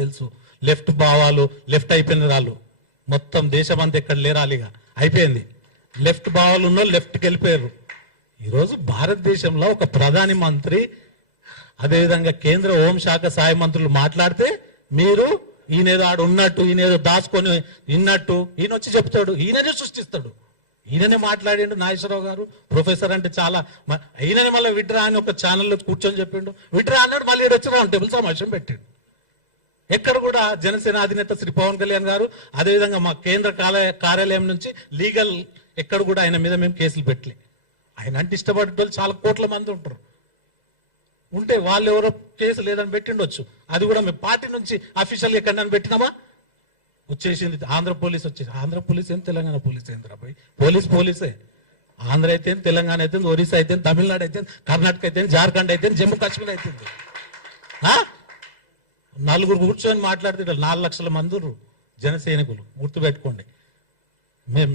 తెలుసు. లెఫ్ట్ భావాలు లెఫ్ట్ అయిపోయిన వాళ్ళు మొత్తం దేశం అంతా ఎక్కడ లేరాలిగా అయిపోయింది. లెఫ్ట్ భావాలు ఉన్న లెఫ్ట్కి వెళ్ళిపోయారు. ఈరోజు భారతదేశంలో ఒక ప్రధాని మంత్రి అదేవిధంగా కేంద్ర హోంశాఖ సహాయ మంత్రులు మాట్లాడితే మీరు ఈయనేదో ఆడు ఉన్నట్టు ఈయనేదో దాచుకొని విన్నట్టు ఈయన వచ్చి చెప్తాడు, ఈయననే సృష్టిస్తాడు. ఈయననే మాట్లాడిండు నాగేశ్వరరావు గారు ప్రొఫెసర్ అంటే చాలా ఈయననే మళ్ళీ విడ్రా అని ఒక ఛానల్లో కూర్చొని చెప్పిండు. విడ్రా అన్నాడు, మళ్ళీ వచ్చి టేబుల్ సమావేశం పెట్టాడు. ఎక్కడ కూడా జనసేన అధినేత శ్రీ పవన్ కళ్యాణ్ గారు అదేవిధంగా మా కేంద్ర కార్యాలయం నుంచి లీగల్ ఎక్కడ కూడా ఆయన మీద మేము కేసులు పెట్టలే. ఆయన అంటే ఇష్టపడే వాళ్ళు చాలా కోట్ల మంది ఉంటారు. ఉంటే వాళ్ళు ఎవరో కేసు లేదని పెట్టిండొచ్చు. అది కూడా మేము పార్టీ నుంచి అఫీషియల్ ఎక్కడ పెట్టినామా వచ్చేసింది. ఆంధ్ర పోలీస్ వచ్చేసి, ఆంధ్ర పోలీస్ ఏం తెలంగాణ పోలీస్ ఏంద్రాబాయ్, పోలీసే. ఆంధ్ర అయితే తెలంగాణ అయితే ఒరిస్సా అయితే తమిళనాడు అయితే కర్ణాటక అయితే జార్ఖండ్ అయితే జమ్మూ కాశ్మీర్ అయితే నలుగురు కూర్చొని మాట్లాడితే 4 లక్షల మంది జన సైనికులు. గుర్తుపెట్టుకోండి.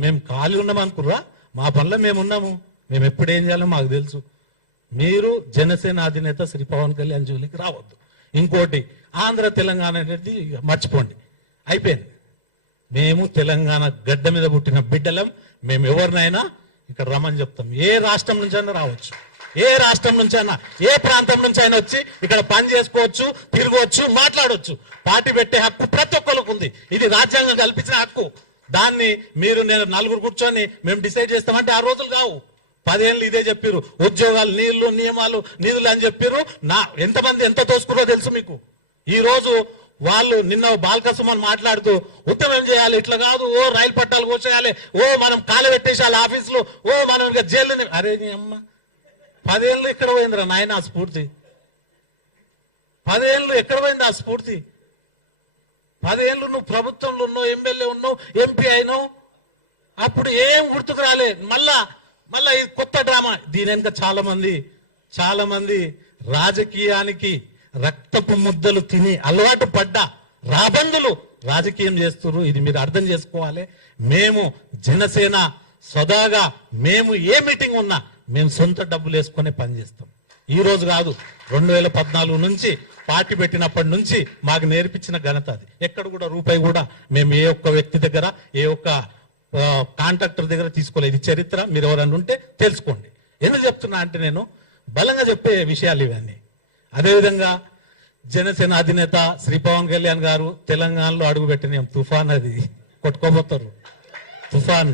మేము ఖాళీ ఉన్నాం అనుకుర్రా, మా పనుల మేము ఉన్నాము. మేము ఎప్పుడు ఏం చేయాలో మాకు తెలుసు. మీరు జనసేన అధినేత శ్రీ పవన్ కళ్యాణ్ జోలికి రావద్దు. ఇంకోటి ఆంధ్ర తెలంగాణ అనేది మర్చిపోండి, అయిపోయింది. మేము తెలంగాణ గడ్డ మీద పుట్టిన బిడ్డలం. మేము ఎవరినైనా ఇక్కడ రమ్మని చెప్తాం. ఏ రాష్ట్రం నుంచి అయినా రావచ్చు, ఏ రాష్ట్రం నుంచి అయినా ఏ ప్రాంతం నుంచి అయినా వచ్చి ఇక్కడ పని చేసుకోవచ్చు, తిరగవచ్చు, మాట్లాడవచ్చు. పార్టీ పెట్టే హక్కు ప్రతి ఒక్కరికి ఉంది. ఇది రాజ్యాంగం కల్పించిన హక్కు. దాన్ని మీరు నేను నలుగురు కూర్చొని మేము డిసైడ్ చేస్తామంటే ఆ రోజులు కావు. 10 ఏళ్ళు ఇదే చెప్పారు. ఉద్యోగాలు, నీళ్లు, నియమాలు, నిధులు అని చెప్పారు. ఎంతమంది ఎంత దోసుకున్నారో తెలుసు మీకు. ఈ రోజు వాళ్ళు నిన్న బాలకసుమని మాట్లాడుతూ ఉద్యమం చేయాలి, ఇట్లా కాదు, ఓ రైలు పట్టాలు కోసేయాలి, ఓ మనం కాలబెట్టేసాలి ఆఫీసులు, ఓ మనం ఇక జైలు. అరే నీ అమ్మ, 10 ఏళ్ళు ఎక్కడ పోయిందిరా నాయన ఆ స్ఫూర్తి? 10 ఏళ్ళు ఎక్కడ పోయింది ఆ స్ఫూర్తి? 10 ఏళ్ళు నువ్వు ప్రభుత్వంలో ఉన్నావు, ఎమ్మెల్యే ఉన్నావు, ఎంపీ అయినావు, అప్పుడు ఏం గుర్తుకు రాలే. మళ్ళా ఇది కొత్త డ్రామా. దీని వెనుక చాలా మంది రాజకీయానికి రక్తపు ముద్దలు తిని అలవాటు పడ్డ రాబందులు రాజకీయం చేస్తున్నారు. ఇది మీరు అర్థం చేసుకోవాలి. మేము జనసేన సదాగా మేము ఏ మీటింగ్ ఉన్నా మేము సొంత డబ్బులు వేసుకునే పనిచేస్తాం. ఈ రోజు కాదు, 2014 నుంచి పార్టీ పెట్టినప్పటి నుంచి మాకు నేర్పించిన ఘనత అది. ఎక్కడ కూడా రూపాయి కూడా మేము ఏ ఒక్క వ్యక్తి దగ్గర ఏ ఒక్క కాంట్రాక్టర్ దగ్గర తీసుకోలేదు. ఇది చరిత్ర. మీరు ఎవరన్నా ఉంటే తెలుసుకోండి. ఎందుకు చెప్తున్నా అంటే నేను బలంగా చెప్పే విషయాలు ఇవన్నీ. అదేవిధంగా జనసేన అధినేత శ్రీ పవన్ కళ్యాణ్ గారు తెలంగాణలో అడుగుపెట్టిన తుఫాన్, అది కొట్టుకోబోతారు. తుఫాన్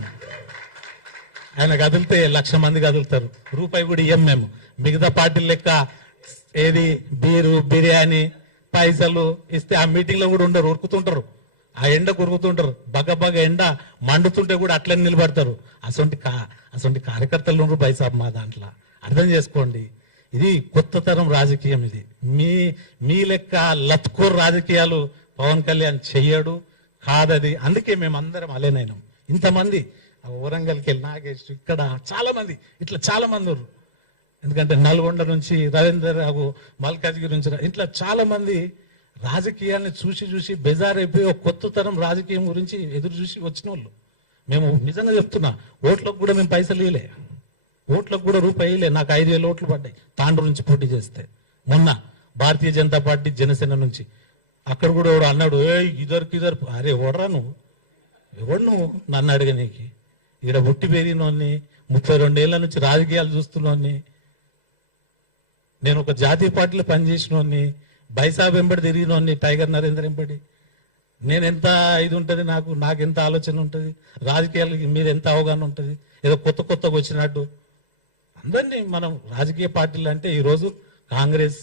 ఆయన కదిలితే 1,00,000 మంది కదులుతారు. రూపాయి కూడా ఇయ్యం మేము. మిగతా పార్టీల లెక్క ఏది బీరు, బిర్యానీ, పైసలు ఇస్తే ఆ మీటింగ్ లో కూడా ఉండరు, ఉరుకుతుంటారు. ఆ ఎండ కురుకుతుంటారు. బగ ఎండ మండుతుంటే కూడా అట్లనే నిలబడతారు. అసొంటి కార్యకర్తలు ఉండరు బైసాబ్ మా దాంట్లో. అర్థం చేసుకోండి. ఇది కొత్త తరం రాజకీయం. ఇది మీ లెక్క లత్కోర్ రాజకీయాలు పవన్ కళ్యాణ్ చెయ్యడు, కాదది. అందుకే మేము అందరం అలేనైనాం. ఇంతమంది వరంగల్కి వెళ్ళి నాగేష్, ఇక్కడ చాలా మంది, ఇట్లా చాలా మంది ఉన్నారు. ఎందుకంటే నల్గొండ నుంచి రవీందర్ రావు, మల్కాజ్గిరి నుంచి ఇట్లా చాలా మంది రాజకీయాన్ని చూసి బెజారైపోయి ఒక కొత్త తరం రాజకీయం గురించి ఎదురు చూసి వచ్చిన వాళ్ళు. మేము నిజంగా చెప్తున్నా, ఓట్లకు కూడా మేము పైసలు ఇవ్వలే, ఓట్లకు కూడా రూపాయి ఇవ్వలే. నాకు 5,000 ఓట్లు పడ్డాయి తాండూరు నుంచి పోటీ చేస్తే. మొన్న భారతీయ జనతా పార్టీ జనసేన నుంచి అక్కడ కూడా ఎవడు అన్నాడు, ఇదర్ అరే ఓడరా నువ్వు, ఎవడు నువ్వు నన్ను అడగనీకి? ఇక్కడ పుట్టి పెరిగినోన్ని, 32 ఏళ్ల నుంచి రాజకీయాలు చూస్తున్నోన్ని, నేను ఒక జాతీయ పార్టీలో పనిచేసినోన్ని, బైసాబ్ వెంబడి తిరిగినోన్ని, టైగర్ నరేందర్ వెంబడి. నేను ఎంత ఇది ఉంటుంది, నాకెంత ఆలోచన ఉంటుంది, రాజకీయాలకి మీద ఎంత అవగాహన ఉంటుంది. ఏదో కొత్తగా వచ్చినట్టు అందరినీ మనం రాజకీయ పార్టీలు అంటే ఈరోజు కాంగ్రెస్,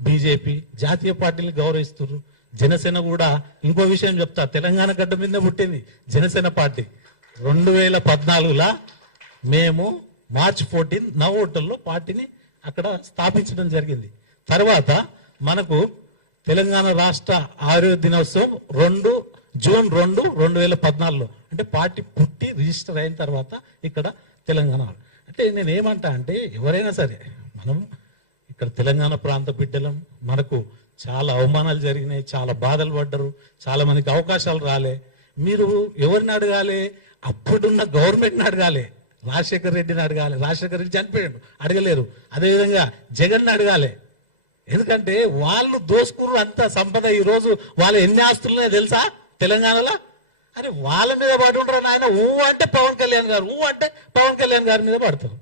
బీజేపీ జాతీయ పార్టీని గౌరవిస్తున్నారు. జనసేన కూడా ఇంకో విషయం చెప్తా, తెలంగాణ గడ్డ మీద పుట్టింది జనసేన పార్టీ. 2014లో మేము March 14 నవోటల్లో పార్టీని అక్కడ స్థాపించడం జరిగింది. తర్వాత మనకు తెలంగాణ రాష్ట్ర ఆరోగ్య దినోత్సవం జూన్ 2, 2014లో, అంటే పార్టీ పుట్టి రిజిస్టర్ అయిన తర్వాత ఇక్కడ తెలంగాణ. అంటే నేను ఏమంటా అంటే, ఎవరైనా సరే మనం ఇక్కడ తెలంగాణ ప్రాంత బిడ్డలం, మనకు చాలా అవమానాలు జరిగినాయి, చాలా బాధలు పడ్డరు, చాలా మందికి అవకాశాలు రాలే. మీరు ఎవరిని అడగాలి? అప్పుడున్న గవర్నమెంట్ని అడగాలి. రాజశేఖర్ రెడ్డిని అడగాలి. రాజశేఖర్ రెడ్డి చనిపోయాడు, అడగలేరు. అదేవిధంగా జగన్ అడగాలి. ఎందుకంటే వాళ్ళు దోసుకురు అంత సంపద. ఈ రోజు వాళ్ళ ఎన్ని ఆస్తులున్నాయో తెలుసా తెలంగాణలో? అని వాళ్ళ మీద పడి ఉంటారు ఆయన. ఊ అంటే పవన్ కళ్యాణ్ గారు, ఊ అంటే పవన్ కళ్యాణ్ గారి మీద పడతారు.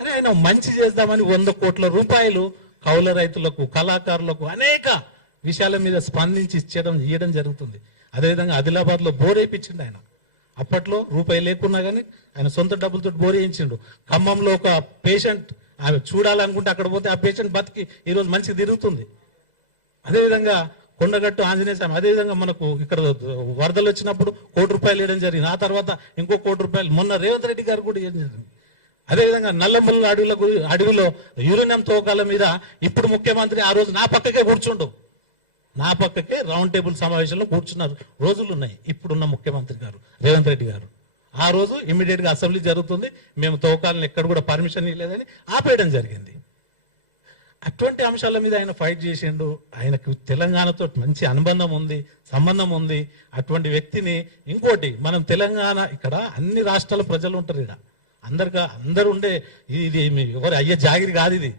అని ఆయన మంచి చేద్దామని 100 కోట్ల రూపాయలు కౌలు రైతులకు, కళాకారులకు అనేక విషయాల మీద స్పందించి ఇవ్వడం జరుగుతుంది. అదేవిధంగా ఆదిలాబాద్ లో బోర్ వేయించిండు ఆయన. అప్పట్లో రూపాయి లేకున్నా కానీ ఆయన సొంత డబ్బులతో బోర్ వేయించిండు. ఖమ్మంలో ఒక పేషెంట్ ఆమె చూడాలనుకుంటే అక్కడ పోతే ఆ పేషెంట్ బతికి ఈరోజు మంచిగా తిరుగుతుంది. అదేవిధంగా కొండగట్టు ఆంజనేయ స్వామి, అదేవిధంగా మనకు ఇక్కడ వరదలు వచ్చినప్పుడు ₹1 వేయడం జరిగింది. ఆ తర్వాత ఇంకో ₹1 మొన్న రేవంత్ రెడ్డి గారు కూడా ఇవ్వడం జరిగింది. అదేవిధంగా నల్లమల్ల అడవిలో యూరేనియం తవ్వకాల మీద ఇప్పుడు ముఖ్యమంత్రి ఆ రోజు నా పక్కకే కూర్చుండు. నా పక్కకే రౌండ్ టేబుల్ సమావేశంలో కూర్చున్నారు రోజులు ఉన్నాయి. ఇప్పుడున్న ముఖ్యమంత్రి గారు రేవంత్ రెడ్డి గారు ఆ రోజు ఇమ్మీడియట్ గా అసెంబ్లీ జరుగుతుంది, మేము తవ్వకాలను ఎక్కడ కూడా పర్మిషన్ ఇవ్వలేదని ఆపేయడం జరిగింది. అటువంటి అంశాల మీద ఆయన ఫైట్ చేసిండు. ఆయనకు తెలంగాణతో మంచి అనుబంధం ఉంది, సంబంధం ఉంది. అటువంటి వ్యక్తిని ఇంకోటి, మనం తెలంగాణ ఇక్కడ అన్ని రాష్ట్రాల ప్రజలు ఉంటారు. ఇక్కడ అందరు ఉండే ఇది ఎవరు అయ్యే జాగిరి కాదు ఇది.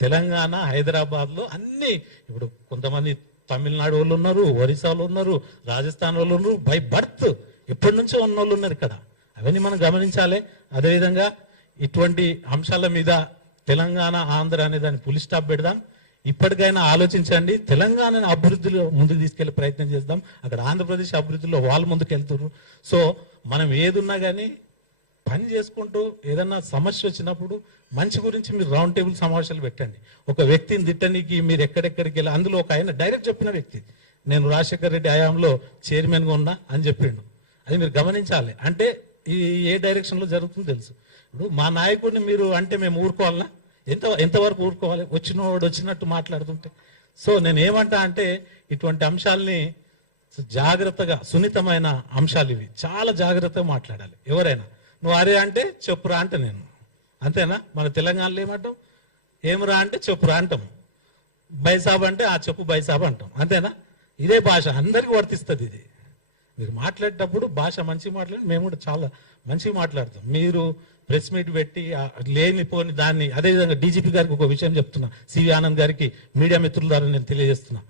తెలంగాణ హైదరాబాద్ లో అన్ని ఇప్పుడు కొంతమంది తమిళనాడు వాళ్ళు ఉన్నారు, ఒరిస్సాలో ఉన్నారు, రాజస్థాన్ వాళ్ళు ఉన్నారు, బై బర్త్ ఎప్పటి నుంచో ఉన్న వాళ్ళు ఉన్నారు ఇక్కడ. అవన్నీ మనం గమనించాలి. అదేవిధంగా ఇటువంటి అంశాల మీద తెలంగాణ ఆంధ్ర అనే దాన్ని పులి స్టాప్ పెడదాం. ఇప్పటికైనా ఆలోచించండి. తెలంగాణను అభివృద్ధిలో ముందుకు తీసుకెళ్లే ప్రయత్నం చేద్దాం. అక్కడ ఆంధ్రప్రదేశ్ అభివృద్ధిలో వాళ్ళు ముందుకు వెళ్తున్నారు. సో మనం ఏదున్నా కానీ పని చేసుకుంటూ ఏదన్నా సమస్య వచ్చినప్పుడు మంచి గురించి మీరు రౌండ్ టేబుల్ సమావేశాలు పెట్టండి. ఒక వ్యక్తిని తిట్టనికి మీరు ఎక్కడెక్కడికి వెళ్ళి, అందులో ఒక ఆయన డైరెక్ట్ చెప్పిన వ్యక్తి, నేను రాజశేఖర రెడ్డి హయాంలో చైర్మన్గా ఉన్నా అని చెప్పిండు. అది మీరు గమనించాలి. అంటే ఈ ఏ డైరెక్షన్ లో జరుగుతుందో తెలుసు. ఇప్పుడు మా నాయకుడిని మీరు అంటే మేము ఊరుకోవాలన్నా? ఎంతవరకు ఊరుకోవాలి? వచ్చినవాడు వచ్చినట్టు మాట్లాడుతుంటే. సో నేను ఏమంటా అంటే ఇటువంటి అంశాలని జాగ్రత్తగా, సున్నితమైన అంశాలు ఇవి, చాలా జాగ్రత్తగా మాట్లాడాలి. ఎవరైనా నువ్వు అరే అంటే చెప్పురా అంటే నేను అంతేనా? మన తెలంగాణలో ఏమంటాం? ఏమరా అంటే చెప్పురా అంటాం. బైసాబ్ అంటే ఆ చెప్పు బైసాబ్ అంటాం. అంతేనా? ఇదే భాష అందరికి వర్తిస్తుంది. ఇది మీరు మాట్లాడేటప్పుడు భాష మంచి మాట్లాడి, మేము కూడా చాలా మంచిగా మాట్లాడతాం. మీరు ప్రెస్ మీట్ పెట్టి లేనిపోని దాన్ని, అదేవిధంగా డీజీపీ గారికి ఒక విషయం చెప్తున్నా, సివి ఆనంద్ గారికి మీడియా మిత్రుల ద్వారా నేను తెలియజేస్తున్నా,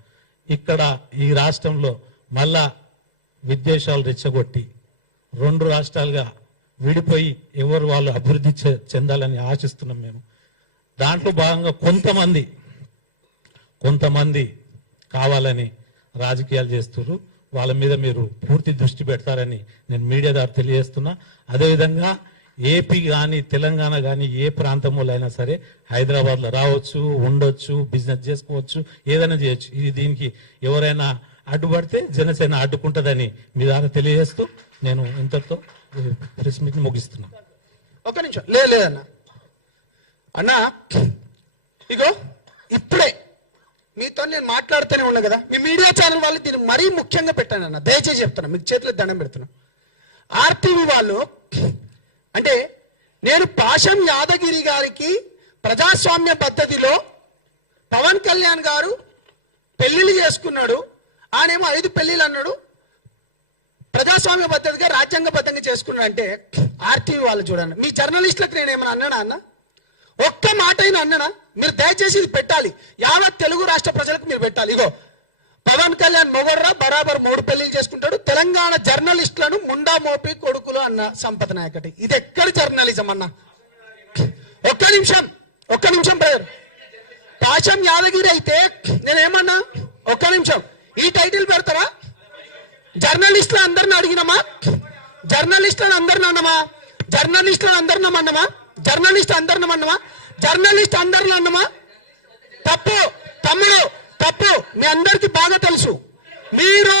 ఇక్కడ ఈ రాష్ట్రంలో మళ్ళా విద్వేషాలు రెచ్చగొట్టి 2 రాష్ట్రాలుగా విడిపోయి ఎవరు వాళ్ళు అభివృద్ధి చెందాలని ఆశిస్తున్నాం మేము. దాంట్లో భాగంగా కొంతమంది కావాలని రాజకీయాలు చేస్తున్నారు. వాళ్ళ మీద మీరు పూర్తి దృష్టి పెడతారని నేను మీడియా ద్వారా తెలియజేస్తున్నా. అదేవిధంగా ఏపీ కానీ తెలంగాణ కానీ ఏ ప్రాంతంలో అయినా సరే హైదరాబాద్లో రావచ్చు, ఉండొచ్చు, బిజినెస్ చేసుకోవచ్చు, ఏదైనా చేయొచ్చు. ఇది దీనికి ఎవరైనా అడ్డుపడితే జనసేన అడ్డుకుంటుందని మీ ద్వారా తెలియజేస్తూ నేను ఇంతతో ప్రెస్ మీట్ ముగిస్తున్నా. ఒక నిమిషం లేదన్నా. అన్నా ఇగో ఇప్పుడే మీతో నేను మాట్లాడుతూనే ఉన్నా కదా, మీ మీడియా ఛానల్ వాళ్ళు దీన్ని మరీ ముఖ్యంగా పెట్టాను అన్న. దయచేసి చెప్తున్నా, మీకు చేతిలో దండం పెడుతున్నా. ఆర్టీవీ వాళ్ళు అంటే నేను పాషం యాదగిరి గారికి ప్రజాస్వామ్య పద్ధతిలో పవన్ కళ్యాణ్ గారు పెళ్లిళ్ళు చేసుకున్నాడు, ఆయనేమో 5 పెళ్లిళ్ళు అన్నాడు, ప్రజాస్వామ్య పద్ధతిగా రాజ్యాంగబద్ధంగా చేసుకున్నాడు అంటే ఆర్టీవీ వాళ్ళు చూడండి. మీ జర్నలిస్టులకు నేనేమన్నా అన్నానా అన్న? ఒక్క మాట అయినా అన్ననా? మీరు దయచేసి ఇది పెట్టాలి, యావత్ తెలుగు రాష్ట్ర ప్రజలకు మీరు పెట్టాలి. ఇగో పవన్ కళ్యాణ్ మొగడ్రా బరాబర్ 3 పెళ్లిళ్ళు చేసుకుంటాడు, తెలంగాణ జర్నలిస్టులను ముండా మోపి కొడుకులు అన్న సంపద నాయకటి. ఇది ఎక్కడి జర్నలిజం అన్న? ఒక్క నిమిషం బ్రదర్. పాషం యాదగిరి అయితే నేనేమన్నా? ఒక్క నిమిషం, ఈ టైటిల్ పెడతారా? జర్నలిస్టులు అందరిని అడిగినామా? జర్నలిస్టులను అందరిని అన్నమా? జర్నలిస్ట్ అందరిని అన్నమా? తప్పు తమ్ముడు, తప్పు. మీ అందరికి బాగా తెలుసు. మీరు,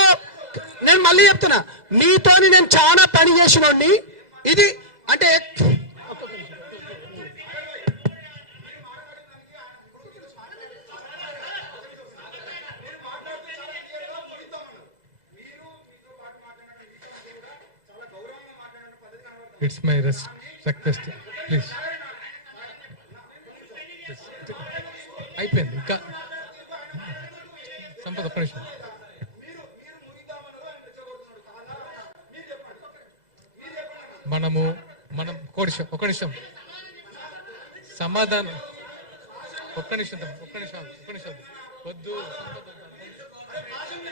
నేను మళ్ళీ చెప్తున్నా, మీతోని నేను చాలా పని చేసినోడిని. ఇది అంటే It's my request, please. అయిపోయింది ఇంకా సంపద. ఒక్క నిమిషం, మనం ఒక నిమిషం సమాధానం ఒక్క నిమిషం వద్దు సంపత్ వద్దు.